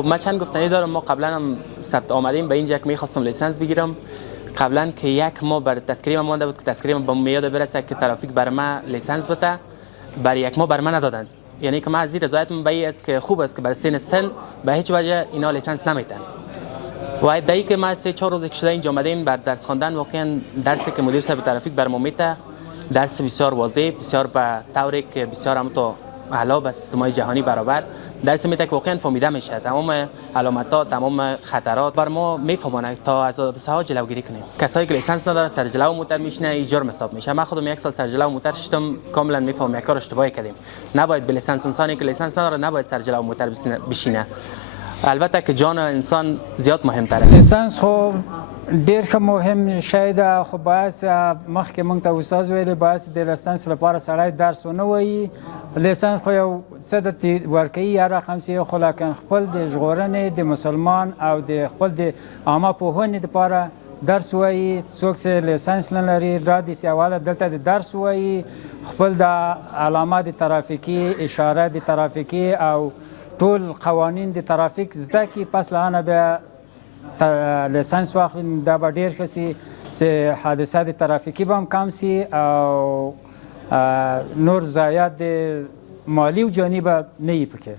خب من چند گفتنی دارم. ما قبلا هم ثبت آمدیم به اینجا که میخواستم لیسانس بگیرم. قبلا که یک ماه بر تذکره مانده بود که تذکره به میاد برسه که ترافیک بر من لیسانس بده، بر یک ماه بر من ندادند. یعنی که من از این رضایتم به است که خوب است که بر سن به هیچ وجه اینا لیسانس نمیدن. و دایی که ما 3-4 روز که شده اینجا آمدیم بر درس خواندن، واقعا درسی که مدیر صاحب ترافیک بر ما میده درس بسیار واضح، بسیار به طوری که بسیار هم تو علاوه بر سیستم‌های جهانی برابر درس میده که واقعا فهمیده میشه تمام علامت‌ها، تمام خطرات بر ما میفهمونه تا از حادثه‌ها جلوگیری کنیم. کسایی که لیسانس نداره سر جلو موتور میشینه، این جرم حساب میشه. من خودم یک سال سر جلو موتور شدم، کاملا میفهمم یک کار اشتباهی کردیم. نباید به لیسانس انسانی که لیسانس نداره نباید سر جلو موتور بشینه. البته که جان انسان زیاد مهم‌تره. لیسانس خو ډیر ښه مهم شی ده، خو باعث مخکې موږ ته استاد ویلي باعث د لیسانس لپاره سړی درس ونه وایي. لیسانس خو یو څه د ورکوي هر رقم سي، خو لکن خپل د ژغورنې د مسلمان او د خپل د عامه پوهنې دپاره درس وایي. څوک چې لیسانس نه لري را دي سي اوله دلته د درس وایي، خپل د علامه د ترافیکي، اشاره د ترافیکي او ټول قوانین د ترافیک زده کړي، پس له هغه بیا لیسانس واخلي. دا به ډېر ښه سي چې حادثه د ترافیکي به هم کم سي او نور ضایعات د مالی و جانی به نه وي پکې.